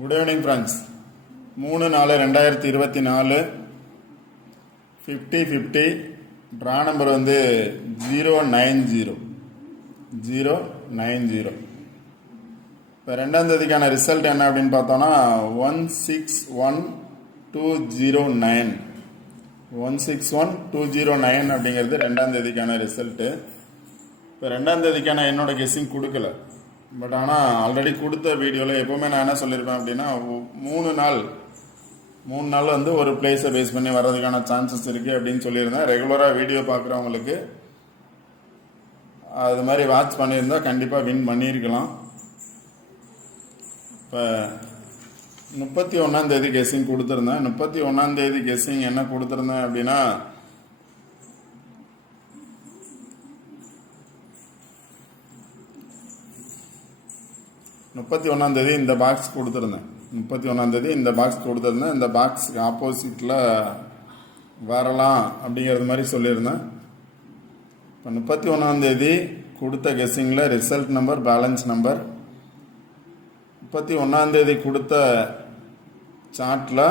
Good evening friends. 3/4/2024 50/50 draw number வந்து 090. இப்போ ரெண்டாம் தேதிக்கான ரிசல்ட் என்ன அப்படின்னு பார்த்தோன்னா 161209 161209 அப்படிங்கிறது ரெண்டாம் தேதிக்கான ரிசல்ட்டு. இப்போ ரெண்டாம் தேதிக்கான என்னோட கெஸ்ஸிங் கொடுக்கல, பட் ஆனால் ஆல்ரெடி கொடுத்த வீடியோவில் எப்போவுமே நான் என்ன சொல்லியிருப்பேன் அப்படின்னா 3 நாள் வந்து ஒரு பிளேஸை பேஸ் பண்ணி வர்றதுக்கான சான்சஸ் இருக்குது அப்படின்னு சொல்லியிருந்தேன். ரெகுலராக வீடியோ பார்க்குறவங்களுக்கு அது மாதிரி வாட்ச் பண்ணியிருந்தால் கண்டிப்பாக வின் பண்ணியிருக்கலாம். இப்போ 31ஆம் தேதி கெஸ்ஸிங் கொடுத்துருந்தேன். 31ஆம் தேதி கெஸ்ஸிங் என்ன கொடுத்துருந்தேன் அப்படின்னா 31ஆம் தேதி இந்த பாக்ஸ் கொடுத்துருந்தேன். 31ஆம் தேதி இந்த பாக்ஸ் கொடுத்துருந்தேன். இந்த பாக்ஸுக்கு ஆப்போசிட்டில் வரலாம் அப்படிங்கிறது மாதிரி சொல்லியிருந்தேன். இப்போ 31ஆம் தேதி கொடுத்த கெஸ்ஸிங்கில் ரிசல்ட் நம்பர், பேலன்ஸ் நம்பர், 31ஆம் தேதி கொடுத்த சார்ட்டில்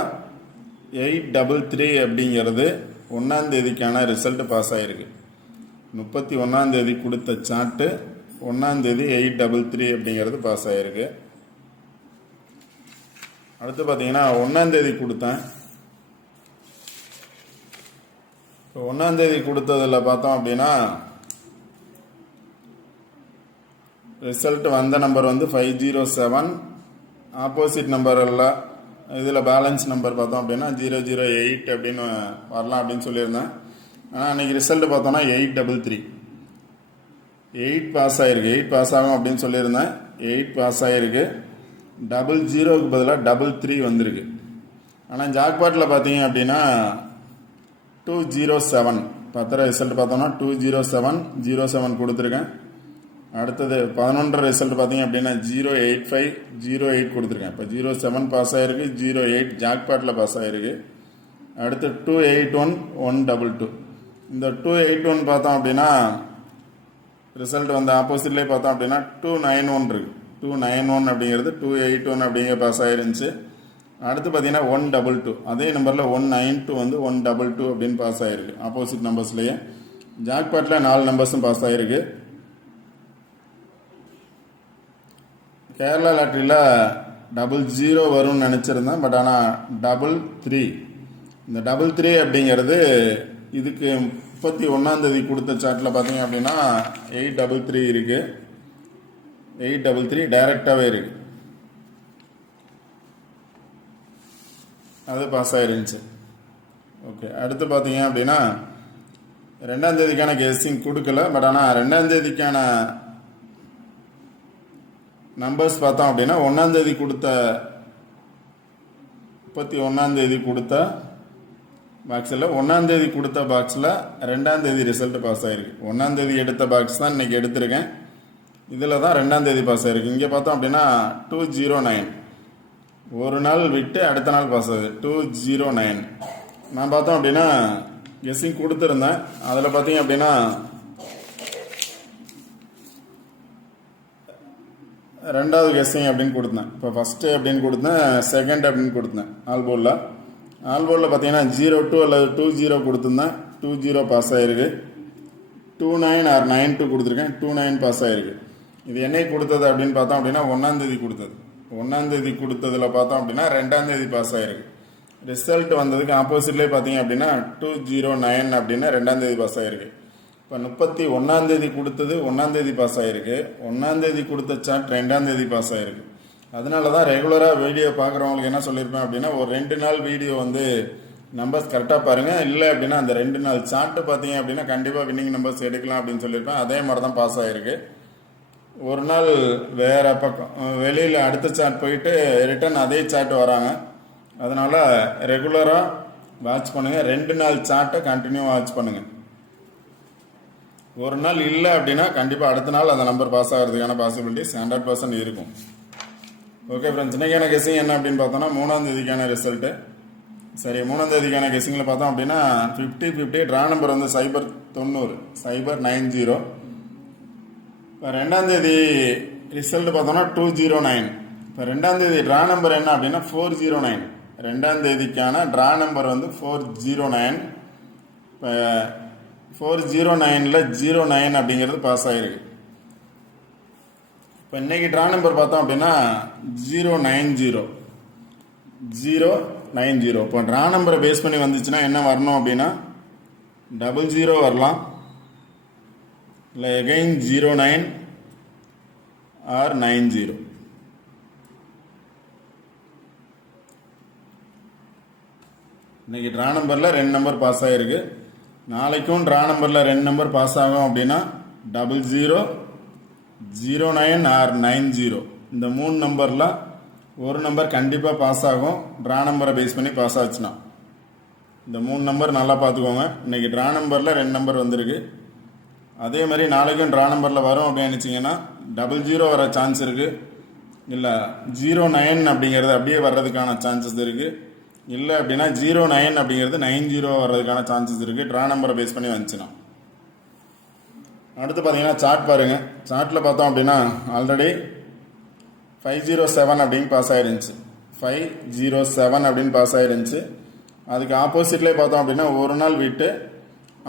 833 அப்படிங்கிறது 1ஆம் தேதிக்கான ரிசல்ட் பாஸ் ஆகிருக்கு. 31ஆம் தேதி கொடுத்த சார்ட்டு 1ஆம் தேதி 833 அப்படிங்கிறது பாஸ் ஆகிருக்கு. அடுத்து பார்த்தீங்கன்னா 1ஆம் தேதி கொடுத்தேன். இப்போ 1ஆம் தேதி கொடுத்ததில் பார்த்தோம் அப்படின்னா ரிசல்ட் வந்த நம்பர் வந்து 507. ஆப்போசிட் நம்பர் எல்லாம் இதில் பேலன்ஸ் நம்பர் பார்த்தோம் அப்படின்னா 008 அப்படின்னு வரலாம் அப்படின்னு சொல்லியிருந்தேன். ஆனால் அன்றைக்கி ரிசல்ட் பார்த்தோன்னா 833. 8 பாஸ் ஆகிருக்கு. 8 பாஸ் ஆகும் அப்படின்னு சொல்லியிருந்தேன். 8 பாஸ் ஆகிருக்கு. 00க்கு பதிலாக 33 வந்திருக்கு. ஆனால் ஜாக்பாட்டில் பார்த்தீங்க அப்படின்னா 207 பத்திர ரிசல்ட் பார்த்தோம்னா 207 கொடுத்துருக்கேன். அடுத்தது 11 ரிசல்ட் பார்த்தீங்க அப்படின்னா 08508 கொடுத்துருக்கேன். இப்போ 07 பாஸ் ஆகிருக்கு, 08 ஜாக்பாட்டில் பாஸ் ஆகிருக்கு. அடுத்து 281122. இந்த 281 பார்த்தோம் அப்படின்னா ரிசல்ட் வந்து ஆப்போசிட்லேயே பார்த்தோம் அப்படின்னா 291 இருக்குது. 291 அப்படிங்கிறது 281 அப்படிங்கிற பாஸ் ஆகிருந்துச்சு. அடுத்து பார்த்தீங்கன்னா 122, அதே நம்பரில் 192 வந்து 122 அப்படின்னு பாஸ் ஆகிருக்கு. ஆப்போசிட் நம்பர்ஸ்லேயே ஜாக்பாட்டில் 4 நம்பர்ஸும் பாஸ் ஆகிருக்கு. கேரளா லாட்ரியில் 00 வரும்னு நினச்சிருந்தேன், பட் ஆனால் 33. இந்த 33 அப்படிங்கிறது இதுக்கு 31ஆம் தேதி கொடுத்த சார்ட்டில் பார்த்தீங்க அப்படின்னா 833 இருக்குது. 833 டைரெக்டாகவே இருக்குது. அது பாஸ் ஆகிருந்துச்சு. ஓகே, அடுத்து பார்த்தீங்க அப்படின்னா 2ஆம் தேதிக்கான கெஸ்ஸிங் கொடுக்கல, பட் ஆனால் 2ஆம் தேதிக்கான நம்பர்ஸ் பார்த்தோம் அப்படின்னா 1ஆம் தேதி கொடுத்த 31ஆம் தேதி கொடுத்த பாக்ஸில் 1ஆம் தேதி கொடுத்த பாக்ஸில் 2ஆம் தேதி ரிசல்ட் பாஸ் ஆகிருக்கு. 1ஆம் தேதி எடுத்த பாக்ஸ் தான் இன்றைக்கி எடுத்திருக்கேன். இதில் தான் 2ஆம் தேதி பாஸ் ஆகிருக்கு. இங்கே பார்த்தோம் அப்படின்னா 209, ஒரு நாள் விட்டு அடுத்த நாள் பாஸ் ஆகுது. 209 நான் பார்த்தோம் அப்படின்னா கெஸ்ஸிங் கொடுத்துருந்தேன். அதில் பார்த்தீங்க அப்படின்னா 2வது கெஸ்ஸிங் அப்படின்னு கொடுத்தேன். இப்போ ஃபஸ்ட்டு அப்படின்னு கொடுத்தேன், செகண்ட் அப்படின்னு கொடுத்தேன். ஆல்போர்டில் பார்த்தீங்கன்னா 02 அல்லது 20 கொடுத்துருந்தேன். 20 பாஸ் ஆகிருக்கு. 29 ஆர் 92 கொடுத்துருக்கேன். 29 பாஸ் ஆகிருக்கு. இது என்னைக்கு கொடுத்தது அப்படின்னு பார்த்தோம் அப்படின்னா 1ஆம் தேதி கொடுத்தது. 1ஆம் தேதி கொடுத்ததில் பார்த்தோம் அப்படின்னா 2ஆம் தேதி பாஸ் ஆகிருக்கு. ரிசல்ட் வந்ததுக்கு ஆப்போசிட்லேயே பார்த்தீங்க அப்படின்னா 209 அப்படின்னா 2ஆம் தேதி பாஸ் ஆகிருக்கு. இப்போ 31ஆம் தேதி கொடுத்தது 1ஆம் தேதி பாஸ் ஆகிருக்கு. 1ஆம் தேதி கொடுத்த சார்ட் 2ஆம் தேதி பாஸ் ஆகிருக்கு. அதனால தான் ரெகுலராக வீடியோ பார்க்குறவங்களுக்கு என்ன சொல்லியிருப்பேன் அப்படின்னா ஒரு 2 நாள் வீடியோ வந்து நம்பர்ஸ் கரெக்டாக பாருங்கள். இல்லை அப்படின்னா அந்த 2 நாள் சார்ட்டு பார்த்தீங்க அப்படின்னா கண்டிப்பாக வின்னிங் நம்பர்ஸ் எடுக்கலாம் அப்படின்னு சொல்லியிருப்பேன். அதே மாதிரி தான் பாஸ் ஆகிருக்கு. ஒரு நாள் வேறு பக்கம் வெளியில் அடுத்த சார்ட் போயிட்டு ரிட்டன் அதே சார்ட் வராங்க. அதனால் ரெகுலராக வாட்ச் பண்ணுங்கள். 2 நாள் சார்ட்டை கண்டினியூ வாட்ச் பண்ணுங்கள். ஒரு நாள் இல்லை அப்படின்னா கண்டிப்பாக அடுத்த நாள் அந்த நம்பர் பாஸ் ஆகிறதுக்கான பாசிபிலிட்டிஸ் 100% இருக்கும். ஓகே ஃப்ரெண்ட்ஸ், இன்றைக்கான கெஸ்ஸிங் என்ன அப்படின்னு பார்த்தோன்னா 3ஆம் தேதிக்கான ரிசல்ட்டு. சரி, 3ஆம் தேதிக்கான கெஸ்ஸிங்கில் பார்த்தோம் அப்படின்னா 50/50 ட்ரா நம்பர் வந்து 090. இப்போ 2ஆம் தேதி ரிசல்ட் பார்த்தோன்னா 209. இப்போ 2ஆம் தேதி ட்ரா நம்பர் என்ன அப்படின்னா 409. 2ஆம் தேதிக்கான ட்ரா நம்பர் வந்து 409. இப்போ 409ல் 09 அப்படிங்கிறது பாஸ் ஆகிருக்கு. இப்போ இன்றைக்கி ட்ரா நம்பர் பார்த்தோம் அப்படின்னா 090. இப்போ ட்ரா நம்பரை பேஸ் பண்ணி வந்துச்சுன்னா என்ன வரணும் அப்படின்னா 00 வரலாம், இல்லை எகைன் 09 ஆர் 90. இன்றைக்கி ட்ரா நம்பரில் 2 நம்பர் பாஸ் ஆகிருக்கு. நாளைக்கும் ட்ரா நம்பரில் 2 நம்பர் பாஸ் ஆகும் அப்படின்னா 00, 09 ஆர் 90. இந்த 3 நம்பரில் ஒரு நம்பர் கண்டிப்பாக பாஸ் ஆகும், ட்ரா நம்பரை பேஸ் பண்ணி பாஸ் ஆச்சுன்னா. இந்த 3 நம்பர் நல்லா பார்த்துக்கோங்க. இன்றைக்கி ட்ரா நம்பரில் 2 நம்பர் வந்திருக்கு. அதே மாதிரி நாளைக்கும் ட்ரா நம்பரில் வரும் அப்படின்னு நினச்சிங்கன்னா 00 வர சான்ஸ் இருக்குது, இல்லை 09 அப்படிங்கிறது அப்படியே வர்றதுக்கான சான்சஸ் இருக்குது, இல்லை அப்படின்னா 09 அப்படிங்கிறது 90 வர்றதுக்கான சான்சஸ் இருக்குது, ட்ரா நம்பரை பேஸ் பண்ணி வந்துச்சுன்னா. அடுத்து பார்த்தீங்கன்னா சார்ட் பாருங்கள். சார்ட்டில் பார்த்தோம் அப்படின்னா ஆல்ரெடி 507 அப்படின்னு பாஸ் ஆகிருந்துச்சு. 507 அப்படின்னு பாஸ் ஆகிருந்துச்சு. அதுக்கு ஆப்போசிட்லேயே பார்த்தோம் அப்படின்னா ஒரு நாள் விட்டு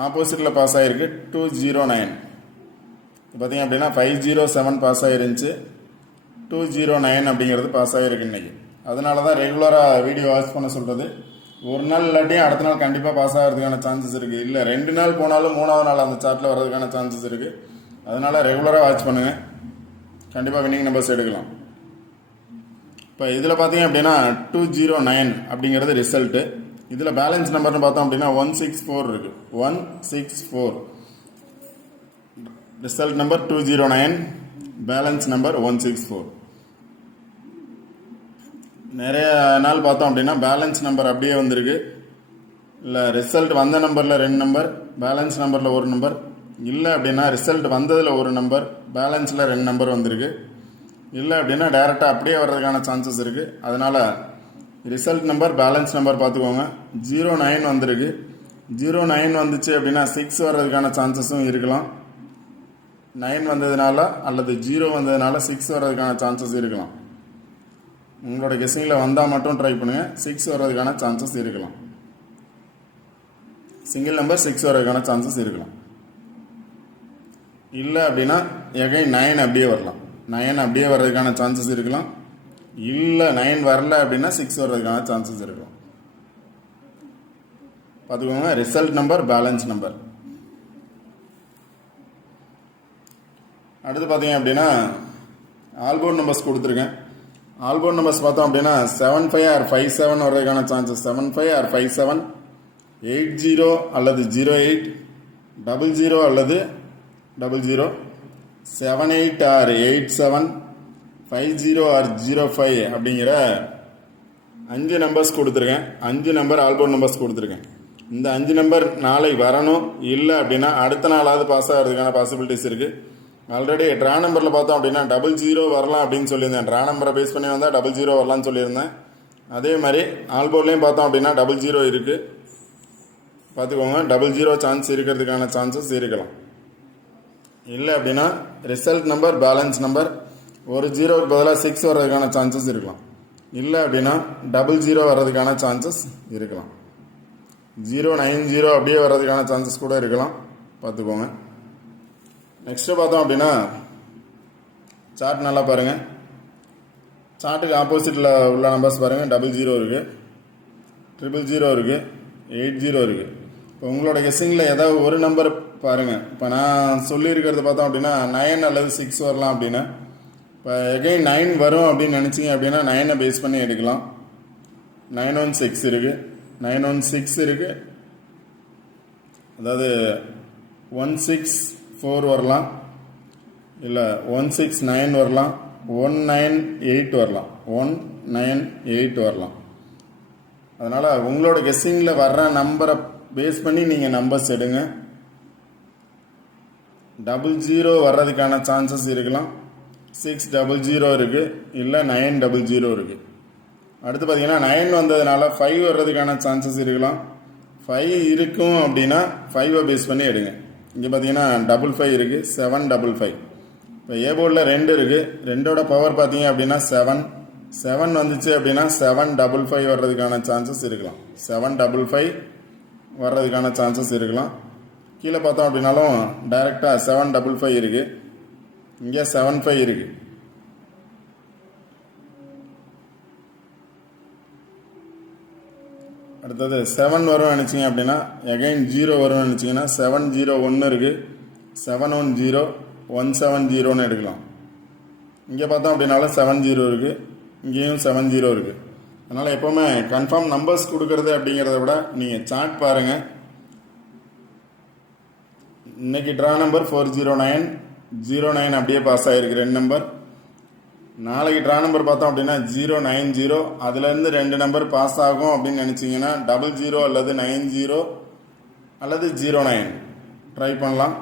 ஆப்போசிட்டில் பாஸ் ஆகிருக்கு 209. பார்த்தீங்க அப்படின்னா 507 பாஸ் ஆகிருந்துச்சு, 209 அப்படிங்கிறது பாஸ் ஆகிருக்கு இன்றைக்கி. அதனால தான் ரெகுலராக வீடியோ வாட்ச் பண்ண சொல்கிறது. ஒரு நாள் இல்லாட்டியும் அடுத்த நாள் கண்டிப்பாக பாஸ் ஆகிறதுக்கான சான்சஸ் இருக்குது, இல்லை 2 நாள் போனாலும் 3ஆவது நாள் அந்த சார்ட்டில் வர்றதுக்கான சான்சஸ் இருக்குது. அதனால் ரெகுலராக வாட்ச் பண்ணுங்கள், கண்டிப்பாக வின்னிங் நம்பர்ஸ் எடுக்கலாம். இப்போ இதில் பார்த்தீங்க அப்படின்னா 209 அப்படிங்கிறது ரிசல்ட்டு. இதில் பேலன்ஸ் நம்பர்னு பார்த்தோம் அப்படின்னா 164 இருக்குது. 164 ரிசல்ட் நம்பர் 209, பேலன்ஸ் நம்பர் 164. நிறைய நாள் பார்த்தோம் அப்படின்னா பேலன்ஸ் நம்பர் அப்படியே வந்திருக்கு, இல்லை ரிசல்ட் வந்த நம்பரில் 2 நம்பர், பேலன்ஸ் நம்பரில் 1 நம்பர், இல்லை அப்படின்னா ரிசல்ட் வந்ததில் 1 நம்பர், பேலன்ஸில் 2 நம்பர் வந்திருக்கு, இல்லை அப்படின்னா டைரெக்டாக அப்படியே வர்றதுக்கான சான்சஸ் இருக்குது. அதனால் ரிசல்ட் நம்பர் பேலன்ஸ் நம்பர் பார்த்துக்கோங்க. 09 வந்திருக்கு. 09 வந்துச்சு அப்படின்னா 6 வர்றதுக்கான சான்சஸும் இருக்கலாம். 9 வந்ததுனால அல்லது 0 வந்ததுனால 6 வர்றதுக்கான சான்சஸ் இருக்கலாம். உங்களோட கெஸ்ஸிங்கில் வந்தால் மட்டும் ட்ரை பண்ணுங்கள், 6 வர்றதுக்கான சான்சஸ் இருக்கலாம். சிங்கிள் நம்பர் 6 வர்றதுக்கான சான்சஸ் இருக்கலாம். இல்லை அப்படின்னா எகைன் 9 அப்படியே வரலாம். 9 அப்படியே வர்றதுக்கான சான்சஸ் இருக்கலாம். இல்லை 9 வரல அப்படின்னா 6 வர்றதுக்கான சான்சஸ் இருக்கலாம். பார்த்துக்கோங்க. Result number balance number. அடுத்து பார்த்தீங்க அப்படின்னா ஆல்போர்ட் நம்பர்ஸ் கொடுத்துருக்கேன். ஆல்போர்ட் நம்பர்ஸ் பார்த்தோம் அப்படின்னா 75 ஆர் 57 வர்றதுக்கான சான்சஸ் 75 ஆர் 57, 80 அல்லது 08, 00 அல்லது 00, 78 ஆர் 87, 50 ஆர் 05 அப்படிங்கிற 5 நம்பர்ஸ் கொடுத்துருக்கேன். 5 நம்பர் ஆல்போர்ட் நம்பர்ஸ் கொடுத்துருக்கேன். இந்த 5 நம்பர் நாளை வரணும், இல்லை அப்படின்னா அடுத்த நாளாவது பாஸ் ஆகிறதுக்கான பாசிபிலிட்டிஸ் இருக்குது. ஆல்ரெடி ட்ரா நம்பரில் பார்த்தோம் அப்படின்னா 00 வரலாம் அப்படின்னு சொல்லியிருந்தேன். ட்ரா நம்பரை பேஸ் பண்ணி வந்தால் 00 வரலான்னு சொல்லியிருந்தேன். அதே மாதிரி ஆல்போர்ட்லேயும் பார்த்தோம் அப்படின்னா 00 இருக்குது. பார்த்துக்கோங்க, 00 சான்ஸ் இருக்கிறதுக்கான சான்சஸ் இருக்கலாம். இல்லை அப்படின்னா ரிசல்ட் நம்பர் பேலன்ஸ் நம்பர் ஒரு 0க்கு பதிலாக 6 வர்றதுக்கான சான்சஸ் இருக்கலாம். இல்லை அப்படின்னா 00 வர்றதுக்கான சான்சஸ் இருக்கலாம். 090 அப்படியே வர்றதுக்கான சான்சஸ் கூட இருக்கலாம். பார்த்துக்கோங்க. நெக்ஸ்ட்டு பார்த்தோம் அப்படின்னா சார்ட் நல்லா பாருங்கள். சார்ட்டுக்கு ஆப்போசிட்டில் உள்ள நம்பர்ஸ் பாருங்கள். 00 இருக்குது, 000 இருக்குது, 80 இருக்குது. இப்போ உங்களோட கெஸ்ஸிங்கில் ஏதாவது ஒரு நம்பர் பாருங்கள். இப்போ நான் சொல்லியிருக்கிறது பார்த்தோம் அப்படின்னா 9 அல்லது 6 வரலாம் அப்படின்னு. இப்போ எகைன் 9 வரும் அப்படின்னு நினச்சிங்க அப்படின்னா 9-ஐ பேஸ் பண்ணி எடுக்கலாம். 916 இருக்குது, 916 இருக்குது, அதாவது 164 வரலாம், இல்லை 169 வரலாம், 198 வரலாம், 198 வரலாம். அதனால் உங்களோட கெஸ்ஸிங்கில் வர்ற நம்பரை பேஸ் பண்ணி நீங்கள் நம்பர்ஸ் எடுங்க. 00 வர்றதுக்கான சான்சஸ் இருக்கலாம். 600 இருக்குது, இல்லை 900 இருக்குது. அடுத்து பார்த்தீங்கன்னா 9 வந்ததுனால 5 வர்றதுக்கான சான்சஸ் இருக்கலாம். 5 இருக்கும் அப்படின்னா 5-ஐ பேஸ் பண்ணி எடுங்க. இங்கே பார்த்தீங்கன்னா 55 இருக்குது, 755. இப்போ ஏ போர்டில் 2 இருக்குது. 2ஓட பவர் பார்த்தீங்க அப்படின்னா 7. 7 வந்துச்சு அப்படின்னா 755 வர்றதுக்கான சான்சஸ் இருக்கலாம். 755 வர்றதுக்கான சான்சஸ் இருக்கலாம். கீழே பார்த்தோம் அப்படின்னாலும் டைரெக்டாக 755 இருக்குது, இங்கே 75 இருக்குது. அடுத்தது 7 வரும்னு நினச்சிங்க அப்படின்னா எகைன் 0 வரும்னு நினச்சிங்கன்னா 701 இருக்குது, 710 170ன்னு எடுக்கலாம். இங்கே பார்த்தோம் அப்படின்னாலும் 70 இருக்குது, இங்கேயும் 70 இருக்குது. அதனால் எப்போவுமே கன்ஃபார்ம் நம்பர்ஸ் கொடுக்கறது அப்படிங்கிறத விட நீங்கள் சார்ட் பாருங்கள். இன்னைக்கு ட்ரா நம்பர் 409 அப்படியே பாஸ் ஆகிருக்கு 2 நம்பர். நாளைக்கு ட்ரா நம்பர் பார்த்தோம் அப்படின்னா 090, அதுலேருந்து 2 நம்பர் பாஸ் ஆகும் அப்படின்னு நினச்சிங்கன்னா 00 அல்லது 90 அல்லது 09 ட்ரை பண்ணலாம்.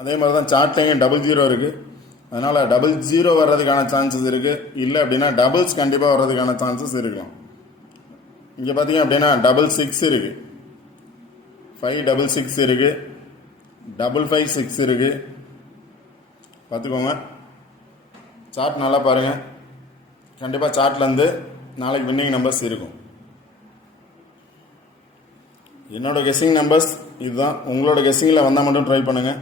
அதே மாதிரி தான் சார்ட்லேயும் 00 இருக்குது, அதனால் 00 வர்றதுக்கான சான்சஸ் இருக்குது. இல்லை அப்படின்னா டபுள்ஸ் கண்டிப்பாக வர்றதுக்கான சான்சஸ் இருக்கலாம். இங்கே பார்த்தீங்க அப்படின்னா 66 இருக்குது, 566 இருக்குது, 556 இருக்குது. பார்த்துக்கோங்க, சார்ட் நல்லா பாருங்கள். கண்டிப்பாக சார்ட்லேருந்து நாளைக்கு வின்னிங் நம்பர்ஸ் இருக்கும். என்னோட கெஸ்ஸிங் நம்பர்ஸ் இதுதான். உங்களோட கெஸ்ஸிங்கில் வந்தால் மட்டும் ட்ரை பண்ணுங்கள்.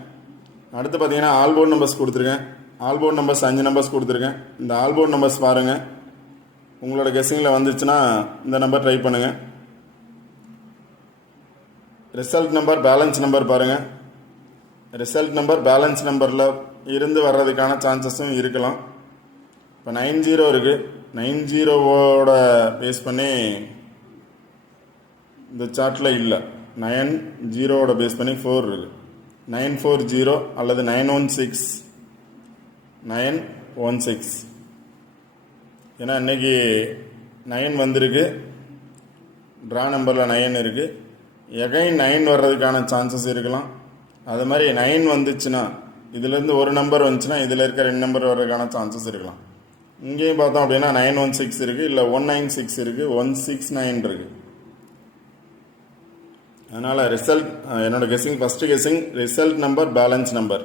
அடுத்து பார்த்தீங்கன்னா ஆல்போர்ட் நம்பர்ஸ் கொடுத்துருக்கேன். ஆல்போர்ட் நம்பர்ஸ் 5 நம்பர்ஸ் கொடுத்துருக்கேன். இந்த ஆல்போர்ட் நம்பர்ஸ் பாருங்கள். உங்களோட கெஸ்ஸிங்கில் வந்துச்சுன்னா இந்த நம்பர் ட்ரை பண்ணுங்கள். ரிசல்ட் நம்பர், பேலன்ஸ் நம்பர் பாருங்கள். ரிசல்ட் நம்பர் பேலன்ஸ் நம்பரில் இருந்து வர்றதுக்கான சான்சஸும் இருக்கலாம். இப்போ 90 இருக்குது, 90வோட பேஸ் பண்ணி இந்த சார்ட்டில் இல்லை. 90வோட பேஸ் பண்ணி 4 இருக்குது. 940 அல்லது 916 ஏன்னா இன்றைக்கி 9 வந்திருக்கு, ட்ரா நம்பரில் 9 இருக்குது. எகைன் 9 வர்றதுக்கான சான்சஸ் இருக்கலாம். அது மாதிரி 9 வந்துச்சுன்னா இதுலேருந்து ஒரு நம்பர் வந்துச்சுன்னா இதில் இருக்க 2 நம்பர் வர்றதுக்கான சான்சஸ் இருக்கலாம். இங்கேயும் பார்த்தோம் அப்படின்னா 916 இருக்குது, இல்லை 196 இருக்குது, 169 இருக்குது. அதனால் ரிசல்ட் என்னோட guessing, first guessing result number, balance number.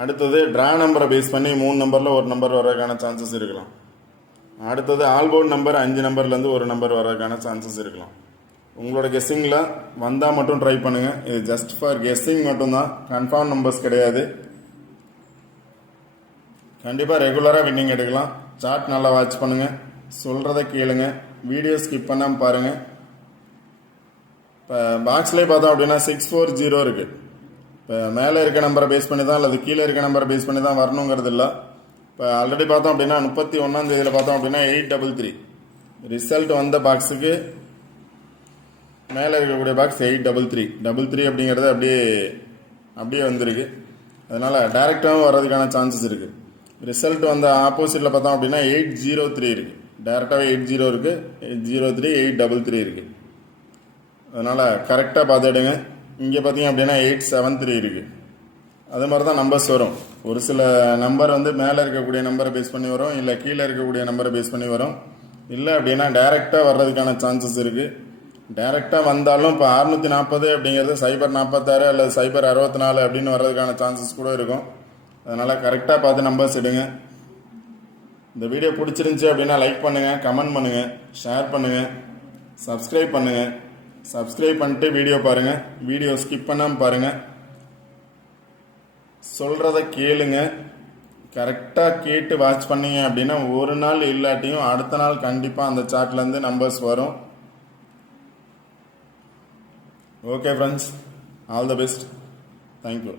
அடுத்தது ட்ரா நம்பரை பேஸ் பண்ணி 3 நம்பரில் ஒரு நம்பர் வர்றதுக்கான சான்சஸ் இருக்கலாம். அடுத்தது ஆல்போர்ட் நம்பர் 5 நம்பர்லேருந்து ஒரு நம்பர் வர்றதுக்கான சான்சஸ் இருக்கலாம். உங்களோட கெஸ்ஸிங்கில் வந்தால் மட்டும் ட்ரை பண்ணுங்கள். இது ஜஸ்ட் ஃபார் கெஸ்ஸிங் மட்டும்தான், கன்ஃபார்ம் நம்பர்ஸ் கிடையாது. கண்டிப்பாக ரெகுலராக வின்னிங் எடுக்கலாம். சார்ட் நல்லா வாட்ச் பண்ணுங்கள், சொல்கிறத கேளுங்க, வீடியோ ஸ்கிப் பண்ணாமல் பாருங்கள். இப்போ பாக்ஸ்லேயே பார்த்தோம் அப்படின்னா 640 இருக்குது. இப்போ மேலே இருக்க நம்பரை பேஸ் பண்ணி தான் அல்லது கீழே இருக்க நம்பரை பேஸ் பண்ணி தான் வரணுங்கிறது இல்லை. இப்போ ஆல்ரெடி பார்த்தோம் அப்படின்னா 31 பார்த்தோம் அப்படின்னா 833 ரிசல்ட் வந்த பாக்ஸுக்கு மேலே இருக்கக்கூடிய பாக்ஸ் 833 அப்படிங்கிறது அப்படியே வந்திருக்கு. அதனால் டைரெக்டாகவும் வர்றதுக்கான சான்சஸ் இருக்குது. ரிசல்ட் வந்த ஆப்போசிட்டில் பார்த்தோம் அப்படின்னா 803 இருக்குது, டைரெக்டாகவே 80 இருக்குது, 803 833 இருக்குது. அதனால் கரெக்டாக பார்த்துடுங்க. இங்கே பார்த்தீங்க அப்படின்னா 873 இருக்குது. அது மாதிரி தான் நம்பர்ஸ் வரும். ஒரு சில நம்பர் வந்து மேலே இருக்கக்கூடிய நம்பரை பேஸ் பண்ணி வரும், இல்லை கீழே இருக்கக்கூடிய நம்பரை பேஸ் பண்ணி வரும். இல்லை அப்படின்னா டைரெக்டாக வர்றதுக்கான சான்சஸ் இருக்குது. டைரெக்டாக வந்தாலும் இப்போ 640 அப்படிங்கிறது 046 அல்லது 064 அப்படின்னு வர்றதுக்கான சான்சஸ் கூட இருக்கும். அதனால் கரெக்டாக பார்த்து நம்பர்ஸ் எடுங்க. இந்த வீடியோ பிடிச்சிருந்துச்சி அப்படின்னா லைக் பண்ணுங்கள், கமெண்ட் பண்ணுங்கள், ஷேர் பண்ணுங்கள், சப்ஸ்கிரைப் பண்ணுங்கள். சப்ஸ்கிரைப் பண்ணிட்டு வீடியோ பாருங்கள், வீடியோ ஸ்கிப் பண்ணாமல் பாருங்கள், சொல்கிறத கேளுங்க. கரெக்டாக கேட்டு வாட்ச் பண்ணீங்க அப்படின்னா ஒரு நாள் இல்லாட்டியும் அடுத்த நாள் கண்டிப்பாக அந்த சார்ட்லேருந்து நம்பர்ஸ் வரும். Okay friends, all the best. Thank you.